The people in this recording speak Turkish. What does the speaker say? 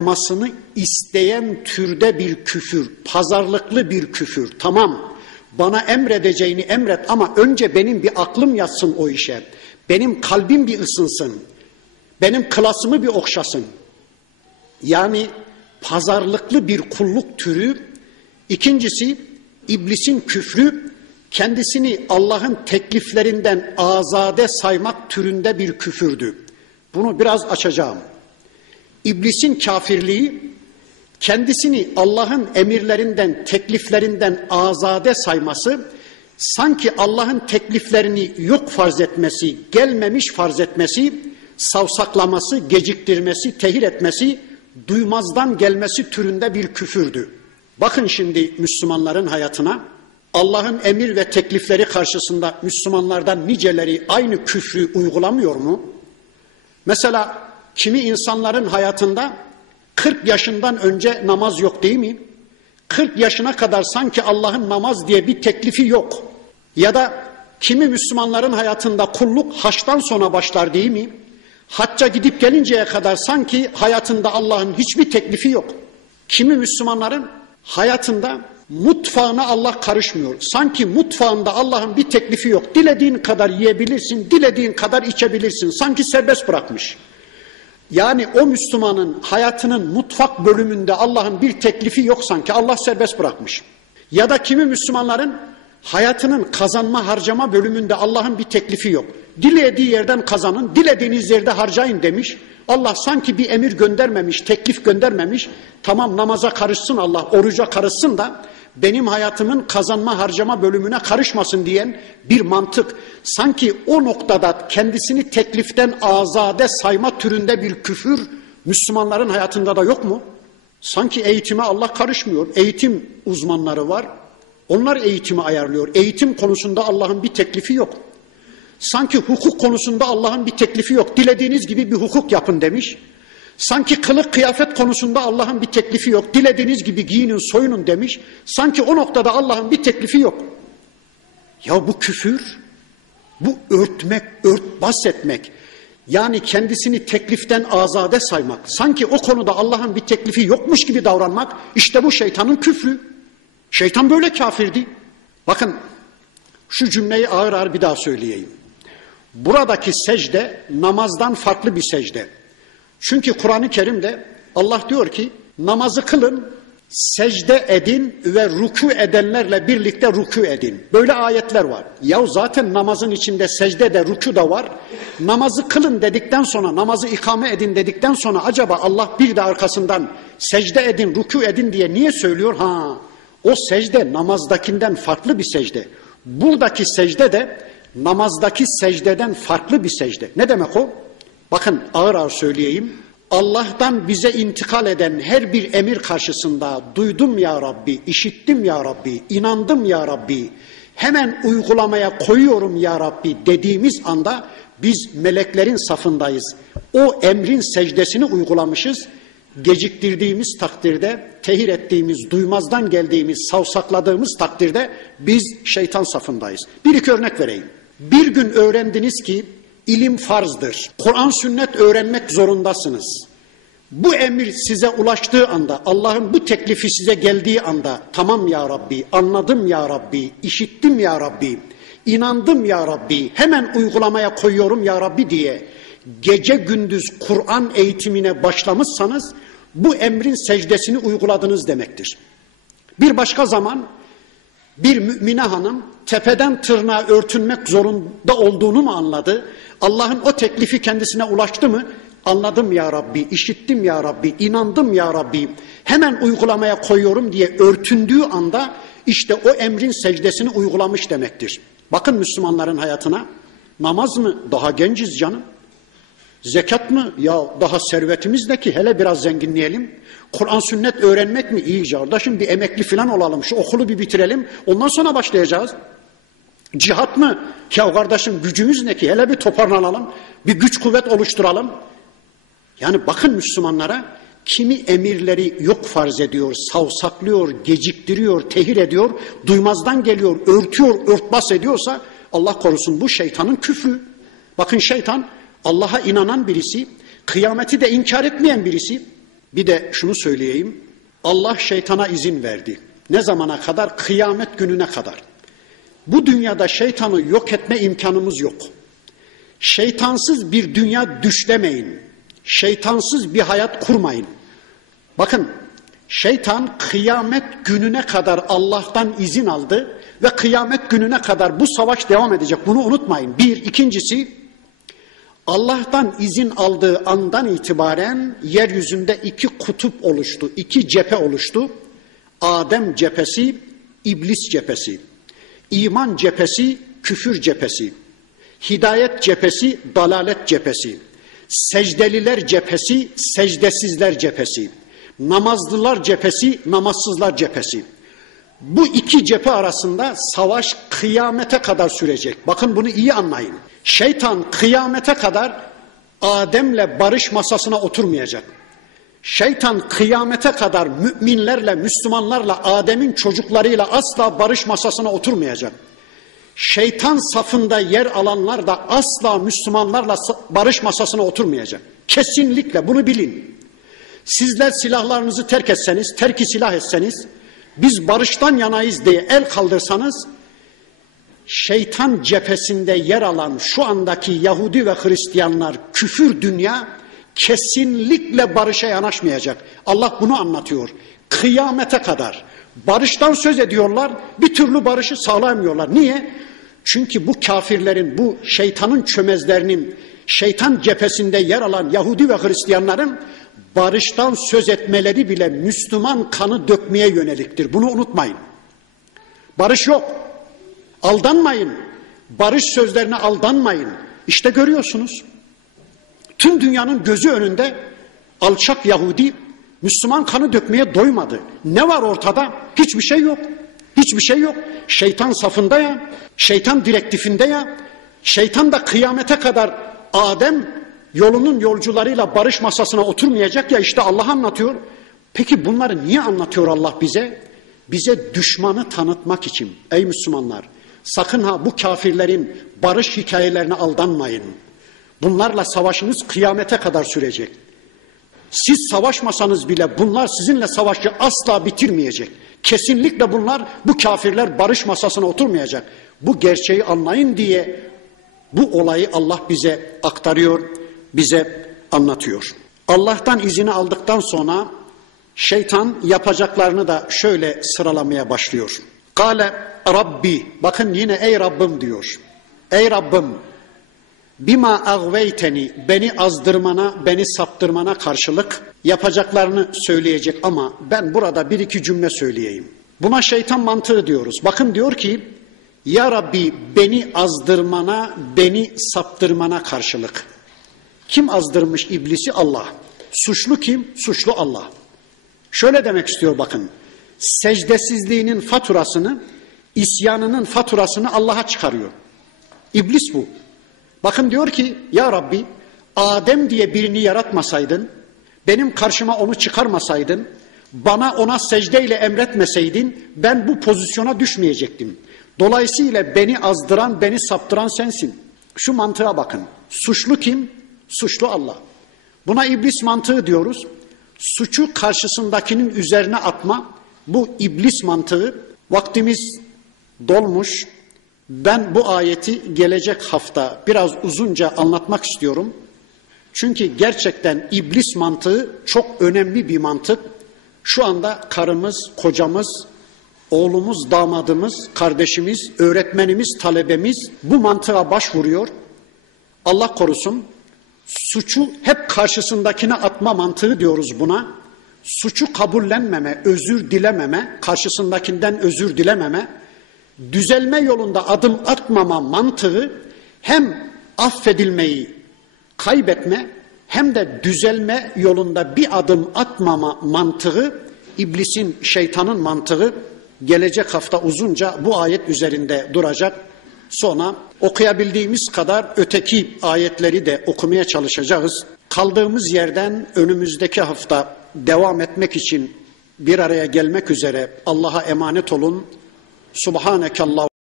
yapmasını isteyen türde bir küfür, pazarlıklı bir küfür. Tamam, bana emredeceğini emret ama önce benim bir aklım yatsın o işe. Benim kalbim bir ısınsın. Benim klasımı bir okşasın. Yani pazarlıklı bir kulluk türü. İkincisi iblisin küfrü kendisini Allah'ın tekliflerinden azade saymak türünde bir küfürdü. Bunu biraz açacağım. İblisin kafirliği kendisini Allah'ın emirlerinden, tekliflerinden azade sayması, sanki Allah'ın tekliflerini yok farz etmesi, gelmemiş farz etmesi, savsaklaması, geciktirmesi, tehir etmesi, duymazdan gelmesi türünde bir küfürdü. Bakın şimdi Müslümanların hayatına, Allah'ın emir ve teklifleri karşısında Müslümanlardan niceleri aynı küfrü uygulamıyor mu? Mesela kimi insanların hayatında 40 yaşından önce namaz yok değil mi? 40 yaşına kadar sanki Allah'ın namaz diye bir teklifi yok. Ya da kimi Müslümanların hayatında kulluk haçtan sonra başlar değil mi? Hacca gidip gelinceye kadar sanki hayatında Allah'ın hiçbir teklifi yok. Kimi Müslümanların hayatında mutfağına Allah karışmıyor. Sanki mutfağında Allah'ın bir teklifi yok. Dilediğin kadar yiyebilirsin, dilediğin kadar içebilirsin. Sanki serbest bırakmış. Yani o Müslümanın hayatının mutfak bölümünde Allah'ın bir teklifi yok sanki Allah serbest bırakmış. Ya da kimi Müslümanların hayatının kazanma harcama bölümünde Allah'ın bir teklifi yok. Dilediği yerden kazanın, dilediğiniz yerde harcayın demiş. Allah sanki bir emir göndermemiş, teklif göndermemiş. Tamam namaza karışsın Allah, oruca karışsın da benim hayatımın kazanma harcama bölümüne karışmasın diyen bir mantık. Sanki o noktada kendisini tekliften azade sayma türünde bir küfür Müslümanların hayatında da yok mu? Sanki eğitime Allah karışmıyor. Eğitim uzmanları var. Onlar eğitimi ayarlıyor. Eğitim konusunda Allah'ın bir teklifi yok. Sanki hukuk konusunda Allah'ın bir teklifi yok. Dilediğiniz gibi bir hukuk yapın demiş. Sanki kılık kıyafet konusunda Allah'ın bir teklifi yok. Dilediğiniz gibi giyinin soyunun demiş. Sanki o noktada Allah'ın bir teklifi yok. Ya bu küfür, bu örtmek, örtbas etmek, yani kendisini tekliften azade saymak, sanki o konuda Allah'ın bir teklifi yokmuş gibi davranmak, işte bu şeytanın küfrü. Şeytan böyle kafirdi. Bakın şu cümleyi ağır ağır bir daha söyleyeyim. Buradaki secde namazdan farklı bir secde. Çünkü Kur'an-ı Kerim'de Allah diyor ki namazı kılın, secde edin ve ruku edenlerle birlikte ruku edin. Böyle ayetler var. Ya zaten namazın içinde secde de ruku da var. Namazı kılın dedikten sonra, namazı ikame edin dedikten sonra acaba Allah bir de arkasından secde edin, ruku edin diye niye söylüyor? Ha, o secde namazdakinden farklı bir secde. Buradaki secde de namazdaki secdeden farklı bir secde. Ne demek o? Bakın ağır ağır söyleyeyim. Allah'tan bize intikal eden her bir emir karşısında duydum ya Rabbi, işittim ya Rabbi, inandım ya Rabbi, hemen uygulamaya koyuyorum ya Rabbi dediğimiz anda biz meleklerin safındayız. O emrin secdesini uygulamışız. Geciktirdiğimiz takdirde, tehir ettiğimiz, duymazdan geldiğimiz, savsakladığımız takdirde biz şeytan safındayız. Bir iki örnek vereyim. Bir gün öğrendiniz ki İlim farzdır. Kur'an sünnet öğrenmek zorundasınız. Bu emir size ulaştığı anda, Allah'ın bu teklifi size geldiği anda, tamam ya Rabbi, anladım ya Rabbi, işittim ya Rabbi, inandım ya Rabbi, hemen uygulamaya koyuyorum ya Rabbi diye gece gündüz Kur'an eğitimine başlamışsanız bu emrin secdesini uyguladınız demektir. Bir başka zaman bir mümine hanım tepeden tırnağa örtünmek zorunda olduğunu mu anladı? Allah'ın o teklifi kendisine ulaştı mı? Anladım ya Rabbi, işittim ya Rabbi, inandım ya Rabbi. Hemen uygulamaya koyuyorum diye örtündüğü anda işte o emrin secdesini uygulamış demektir. Bakın Müslümanların hayatına. Namaz mı? Daha genciz canım. Zekat mı? Ya daha servetimiz de ki hele biraz zenginleyelim. Kur'an sünnet öğrenmek mi? İyi kardeşim bir emekli falan olalım. Şu okulu bir bitirelim. Ondan sonra başlayacağız. Cihat mı? Ya kardeşim gücümüz ne ki? Hele bir toparlanalım. Bir güç kuvvet oluşturalım. Yani bakın Müslümanlara kimi emirleri yok farz ediyor, savsaklıyor, geciktiriyor, tehir ediyor, duymazdan geliyor, örtüyor, örtbas ediyorsa Allah korusun bu şeytanın küfrü. Bakın şeytan Allah'a inanan birisi, kıyameti de inkar etmeyen birisi, Bir de şunu söyleyeyim. Allah şeytana izin verdi. Ne zamana kadar? Kıyamet gününe kadar. Bu dünyada şeytanı yok etme imkanımız yok. Şeytansız bir dünya düşlemeyin. Şeytansız bir hayat kurmayın. Bakın şeytan kıyamet gününe kadar Allah'tan izin aldı ve kıyamet gününe kadar bu savaş devam edecek. Bunu unutmayın. Bir, ikincisi Allah'tan izin aldığı andan itibaren yeryüzünde iki kutup oluştu, iki cephe oluştu. Adem cephesi, iblis cephesi. İman cephesi, küfür cephesi. Hidayet cephesi, dalalet cephesi. Secdeliler cephesi, secdesizler cephesi. Namazlılar cephesi, namazsızlar cephesi. Bu iki cephe arasında savaş kıyamete kadar sürecek. Bakın bunu iyi anlayın. Şeytan kıyamete kadar Adem'le barış masasına oturmayacak. Şeytan kıyamete kadar müminlerle, Müslümanlarla, Adem'in çocuklarıyla asla barış masasına oturmayacak. Şeytan safında yer alanlar da asla Müslümanlarla barış masasına oturmayacak. Kesinlikle bunu bilin. Sizler silahlarınızı terk etseniz, terki silah etseniz, biz barıştan yanayız diye el kaldırsanız, şeytan cephesinde yer alan şu andaki Yahudi ve Hristiyanlar küfür dünya kesinlikle barışa yanaşmayacak. Allah bunu anlatıyor. Kıyamete kadar barıştan söz ediyorlar, bir türlü barışı sağlayamıyorlar. Niye? Çünkü bu kafirlerin, bu şeytanın çömezlerinin, şeytan cephesinde yer alan Yahudi ve Hristiyanların barıştan söz etmeleri bile Müslüman kanı dökmeye yöneliktir. Bunu unutmayın. Barış yok. Aldanmayın. Barış sözlerine aldanmayın. İşte görüyorsunuz. Tüm dünyanın gözü önünde alçak Yahudi Müslüman kanı dökmeye doymadı. Ne var ortada? Hiçbir şey yok. Hiçbir şey yok. Şeytan safında ya, şeytan direktifinde ya, şeytan da kıyamete kadar Adem yolunun yolcularıyla barış masasına oturmayacak ya işte Allah anlatıyor. Peki bunları niye anlatıyor Allah bize? Bize düşmanı tanıtmak için. Ey Müslümanlar sakın ha bu kafirlerin barış hikayelerine aldanmayın. Bunlarla savaşınız kıyamete kadar sürecek. Siz savaşmasanız bile bunlar sizinle savaşı asla bitirmeyecek. Kesinlikle bunlar bu kafirler barış masasına oturmayacak. Bu gerçeği anlayın diye bu olayı Allah bize aktarıyor, bize anlatıyor. Allah'tan izini aldıktan sonra şeytan yapacaklarını da şöyle sıralamaya başlıyor. Kale Rabbi, bakın yine ey Rabbim diyor. Ey Rabbim, bima agveyteni, beni azdırmana, beni saptırmana karşılık yapacaklarını söyleyecek ama ben burada bir iki cümle söyleyeyim. Buna şeytan mantığı diyoruz. Bakın diyor ki, ya Rabbi beni azdırmana, beni saptırmana karşılık. Kim azdırmış iblisi? Allah. Suçlu kim? Suçlu Allah. Şöyle demek istiyor bakın. Secdesizliğinin faturasını, isyanının faturasını Allah'a çıkarıyor. İblis bu. Bakın diyor ki ya Rabbi Adem diye birini yaratmasaydın, benim karşıma onu çıkarmasaydın, bana ona secdeyle emretmeseydin ben bu pozisyona düşmeyecektim. Dolayısıyla beni azdıran, beni saptıran sensin. Şu mantığa bakın. Suçlu kim? Suçlu Allah. Buna iblis mantığı diyoruz. Suçu karşısındakinin üzerine atma. Bu iblis mantığı. Vaktimiz dolmuş. Ben bu ayeti gelecek hafta biraz uzunca anlatmak istiyorum. Çünkü gerçekten iblis mantığı çok önemli bir mantık. Şu anda karımız, kocamız, oğlumuz, damadımız, kardeşimiz, öğretmenimiz, talebemiz bu mantığa başvuruyor. Allah korusun suçu hep karşısındakine atma mantığı diyoruz buna. Suçu kabullenmeme, özür dilememe, karşısındakinden özür dilememe, düzelme yolunda adım atmama mantığı hem affedilmeyi kaybetme hem de düzelme yolunda bir adım atmama mantığı iblisin, şeytanın mantığı gelecek hafta uzunca bu ayet üzerinde duracak. Sonra okuyabildiğimiz kadar öteki ayetleri de okumaya çalışacağız. Kaldığımız yerden önümüzdeki hafta devam etmek için bir araya gelmek üzere Allah'a emanet olun. Subhanekallah